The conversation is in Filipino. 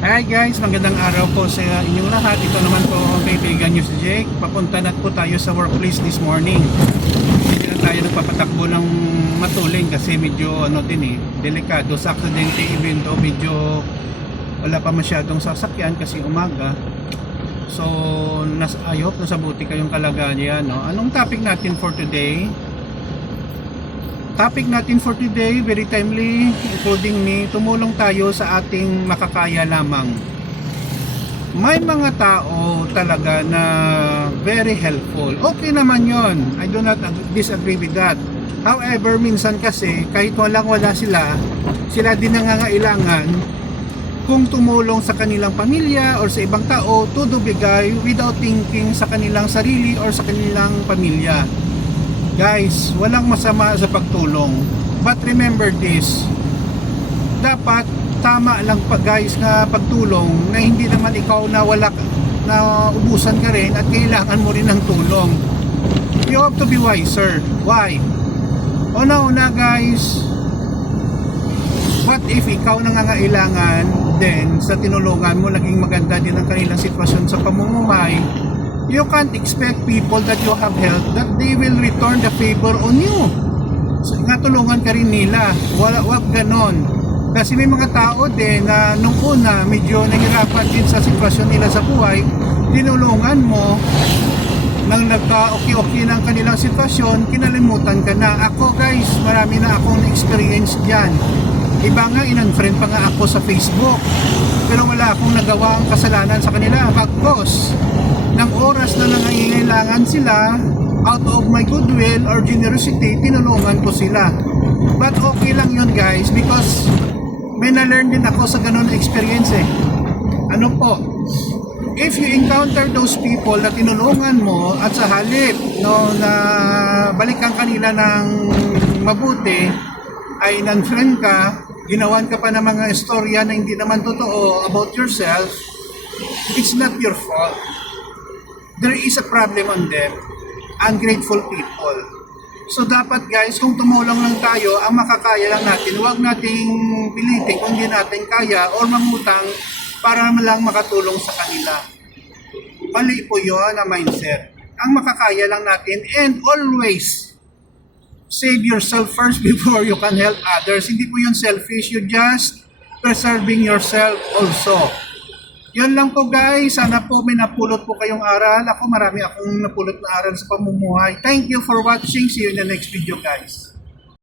Hi guys, magandang araw po sa inyong lahat. Ito naman po ang kaibigan nyo si Jake. Papunta na po tayo sa workplace this morning. Hindi na tayo nagpapatakbo ng matuling kasi medyo delikado sa aksidente, even though medyo wala pa masyadong sasakyan kasi umaga. So, ayok, nasa buti kayong kalagayan. No? Anong topic natin for today? Topic natin for today, very timely, including me, tumulong tayo sa ating makakaya lamang. May mga tao talaga na very helpful. Okay naman yon. I do not disagree with that. However, minsan kasi, kahit wala sila din nangangailangan kung tumulong sa kanilang pamilya or sa ibang tao, todo bigay without thinking sa kanilang sarili or sa kanilang pamilya. Guys, walang masama sa pagtulong. But remember this. Dapat tama lang guys na pagtulong na hindi naman ikaw na ubusan ka rin at kailangan mo rin ng tulong. You have to be wiser. Why? Una guys, what if ikaw nangangailangan then sa tinulungan mo naging maganda din ang kanilang sitwasyon sa pamumuhay? You can't expect people that you have helped that they will return the favor on you. So, natulungan ka rin nila. Wag ganon. Kasi may mga tao din na nung una medyo nahirapan din sa sitwasyon nila sa buhay, tinulungan mo, nang nagka-okay ng kanilang sitwasyon, kinalimutan ka na. Ako guys, marami na akong experience dyan. Iba nga, in-unfriend pa nga ako sa Facebook. Pero wala akong nagawang kasalanan sa kanila. Bagkos ng oras na nangangailangan sila, out of my goodwill or generosity, tinulungan ko sila. But okay lang yun guys, because may na-learn din ako sa ganun experience eh. Ano po? If you encounter those people na tinulungan mo at sa halip na balikan kanila ng mabuti, ay non-friend ka, ginawan ka pa ng mga istorya na hindi naman totoo about yourself, it's not your fault. There is a problem on them. Ungrateful people. So dapat guys, kung tumulong lang tayo, ang makakaya lang natin, huwag nating pilitin kung hindi natin kaya or mangutang para lang makatulong sa kanila. Mali po yun na mindset. Ang makakaya lang natin, and always save yourself first before you can help others. Hindi po yun selfish, you just preserving yourself also. Yun lang po guys, sana po may napulot po kayong aral. Ako marami akong napulot na aral sa pamumuhay. Thank you for watching. See you in the next video guys.